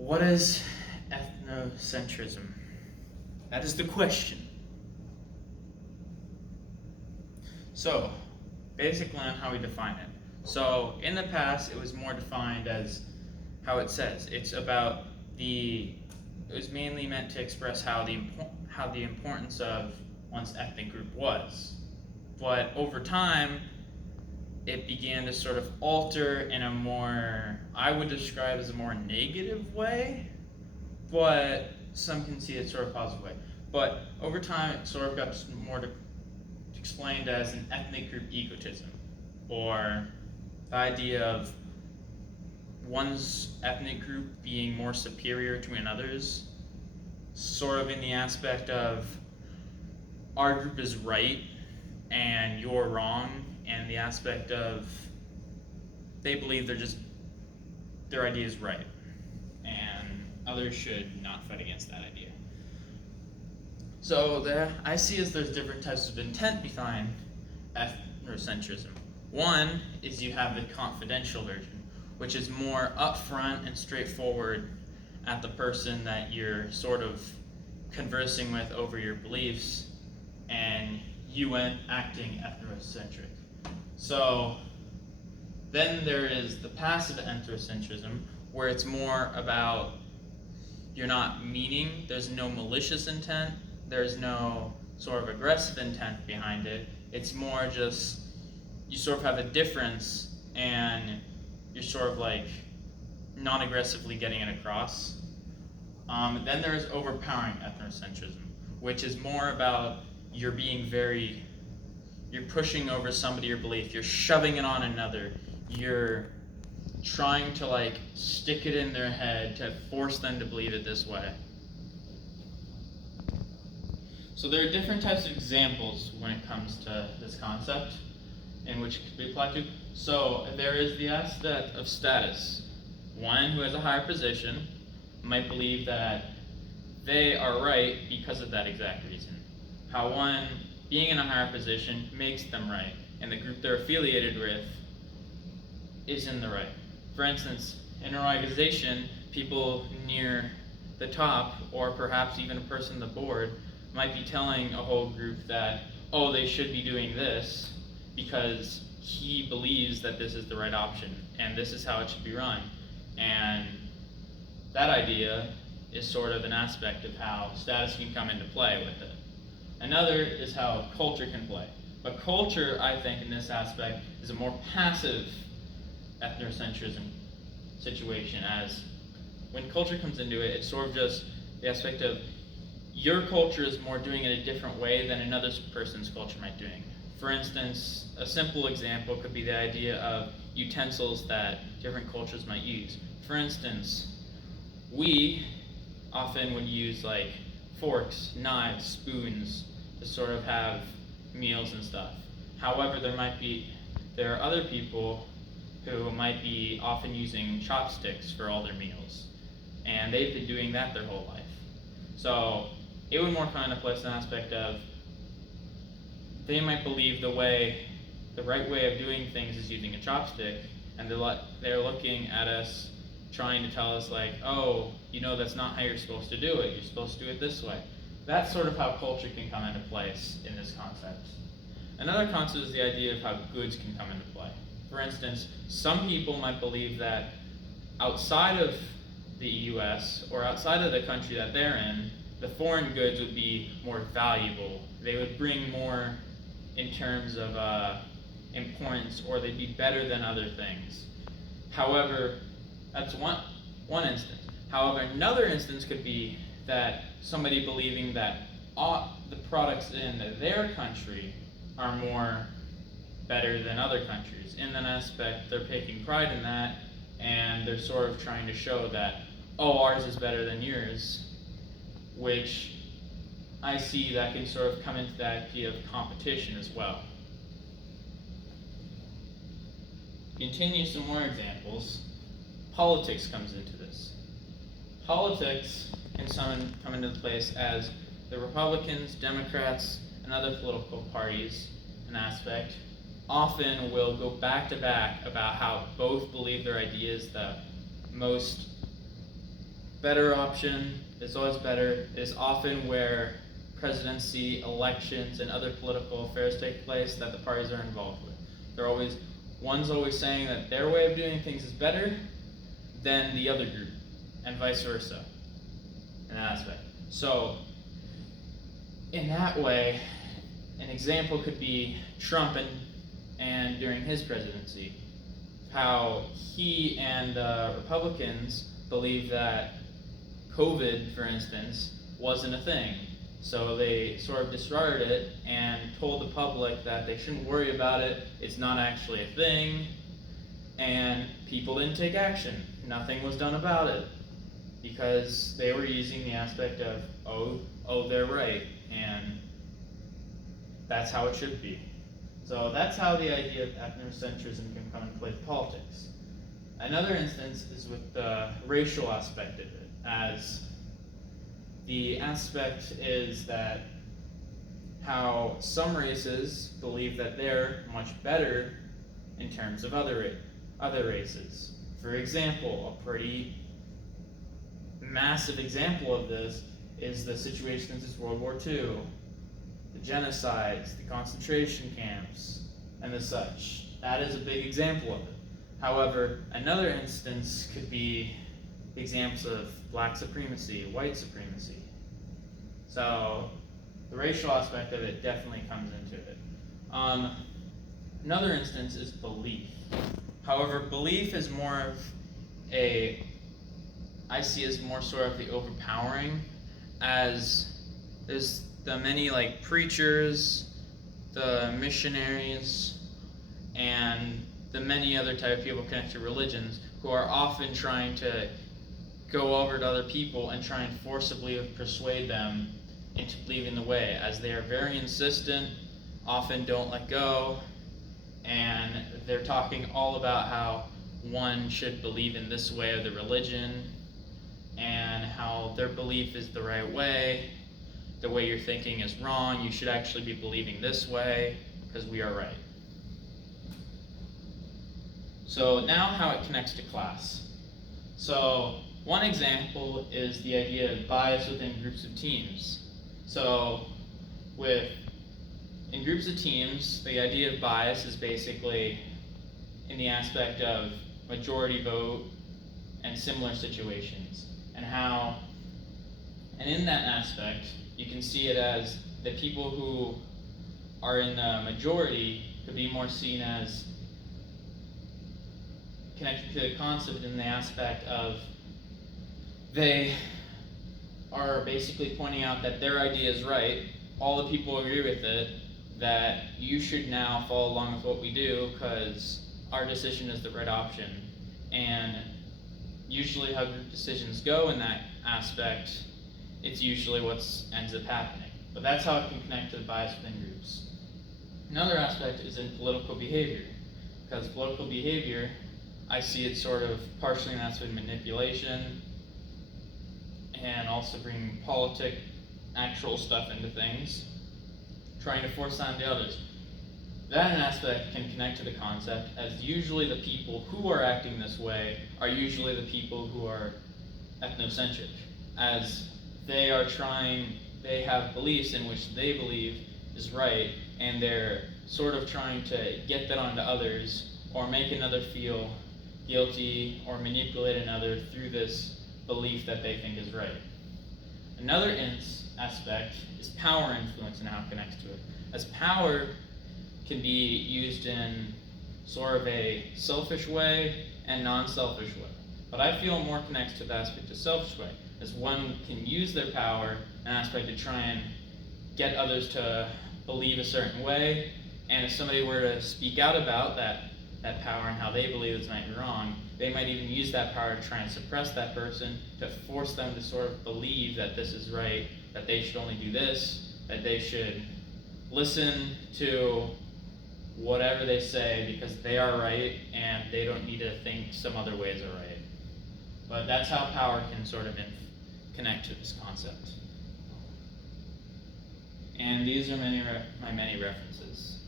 What is ethnocentrism? That is the question. So, basically on how we define it. So, in the past, it was more defined as how it says. It was mainly meant to express how the importance of one's ethnic group was. But over time, it began to sort of alter in a more, I would describe as a more negative way, but some can see it sort of positive way. But over time, it sort of got more explained as an ethnic group egotism, or the idea of one's ethnic group being more superior to another's, sort of in the aspect of our group is right and you're wrong, and the aspect of they believe their idea is right and others should not fight against that idea. So I see as there's different types of intent behind ethnocentrism. One is you have the confidential version, which is more upfront and straightforward at the person that you're sort of conversing with over your beliefs, and you acting ethnocentric. So then there is the passive ethnocentrism, where it's more about you're not meaning, there's no malicious intent, there's no sort of aggressive intent behind it. It's more just you sort of have a difference and you're sort of like non-aggressively getting it across. Then there's overpowering ethnocentrism, which is more about you're pushing over somebody your belief, you're shoving it on another, you're trying to like stick it in their head to force them to believe it this way. So there are different types of examples when it comes to this concept in which it could be applied to. So there is the aspect of status. One who has a higher position might believe that they are right because of that exact reason. How one being in a higher position makes them right, and the group they're affiliated with is in the right. For instance, in an organization, people near the top, or perhaps even a person on the board, might be telling a whole group that, oh, they should be doing this because he believes that this is the right option and this is how it should be run. And that idea is sort of an aspect of how status can come into play with it. Another is how culture can play. But culture, I think, in this aspect, is a more passive ethnocentrism situation, as when culture comes into it, it's sort of just the aspect of your culture is more doing it a different way than another person's culture might be doing. For instance, a simple example could be the idea of utensils that different cultures might use. For instance, we often would use like forks, knives, spoons to sort of have meals and stuff. However, there are other people who might be often using chopsticks for all their meals, and they've been doing that their whole life. So it would more kind of place an aspect of they might believe the right way of doing things is using a chopstick, and they're looking at us trying to tell us like, oh, that's not how you're supposed to do it. You're supposed to do it this way. That's sort of how culture can come into place in this concept. Another concept is the idea of how goods can come into play. For instance, some people might believe that outside of the US or outside of the country that they're in, the foreign goods would be more valuable. They would bring more in terms of importance, or they'd be better than other things. However, that's one instance. However, another instance could be that somebody believing that the products in their country are more better than other countries. In that aspect, they're taking pride in that, and they're sort of trying to show that, oh, ours is better than yours, which I see that can sort of come into the idea of competition as well. Continue some more examples. Politics comes into this. Politics can come into place as the Republicans, Democrats, and other political parties, an aspect, often will go back to back about how both believe their idea is the most better option. It's always better. It is often where presidency, elections, and other political affairs take place that the parties are involved with. One's always saying that their way of doing things is better than the other group, and vice versa in that aspect. So, in that way, an example could be Trump and during his presidency, how he and Republicans believe that COVID, for instance, wasn't a thing. So they sort of disregarded it and told the public that they shouldn't worry about it, it's not actually a thing, and people didn't take action. Nothing was done about it because they were using the aspect of, oh, they're right, and that's how it should be. So that's how the idea of ethnocentrism can come into play with politics. Another instance is with the racial aspect of it, as the aspect is that how some races believe that they're much better in terms of other races. For example, a pretty massive example of this is the situation since World War II, the genocides, the concentration camps, and the such. That is a big example of it. However, another instance could be examples of black supremacy, white supremacy. So the racial aspect of it definitely comes into it. Another instance is belief. However, belief is more of I see as more sort of the overpowering, as there's the many like preachers, the missionaries, and the many other type of people connected to religions who are often trying to go over to other people and try and forcibly persuade them into believing the way, as they are very insistent, often don't let go, and they're talking all about how one should believe in this way of the religion, and how their belief is the right way, the way you're thinking is wrong, you should actually be believing this way, because we are right. So now how it connects to class. So one example is the idea of bias within groups of teams. So in groups of teams, the idea of bias is basically in the aspect of majority vote and similar situations. And in that aspect, you can see it as the people who are in the majority could be more seen as connected to the concept in the aspect of they are basically pointing out that their idea is right, all the people agree with it, that you should now follow along with what we do because our decision is the right option. And usually how group decisions go in that aspect, it's usually what ends up happening. But that's how it can connect to the bias within groups. Another aspect is in political behavior, because political behavior, I see it sort of partially in aspect of manipulation, and also bringing actual stuff into things, trying to force on the others. That aspect can connect to the concept, as usually the people who are acting this way are usually the people who are ethnocentric, as they have beliefs in which they believe is right, and they're sort of trying to get that onto others, or make another feel guilty, or manipulate another through this belief that they think is right. Another aspect is power influence and how it connects to it, as power can be used in sort of a selfish way and non-selfish way. But I feel more connects to the aspect of selfish way, as one can use their power and aspect to try and get others to believe a certain way, and if somebody were to speak out about that power and how they believe it's might be wrong, they might even use that power to try and suppress that person, to force them to sort of believe that this is right, that they should only do this, that they should listen to whatever they say because they are right and they don't need to think some other ways are right. But that's how power can sort of connect to this concept. And these are my many references.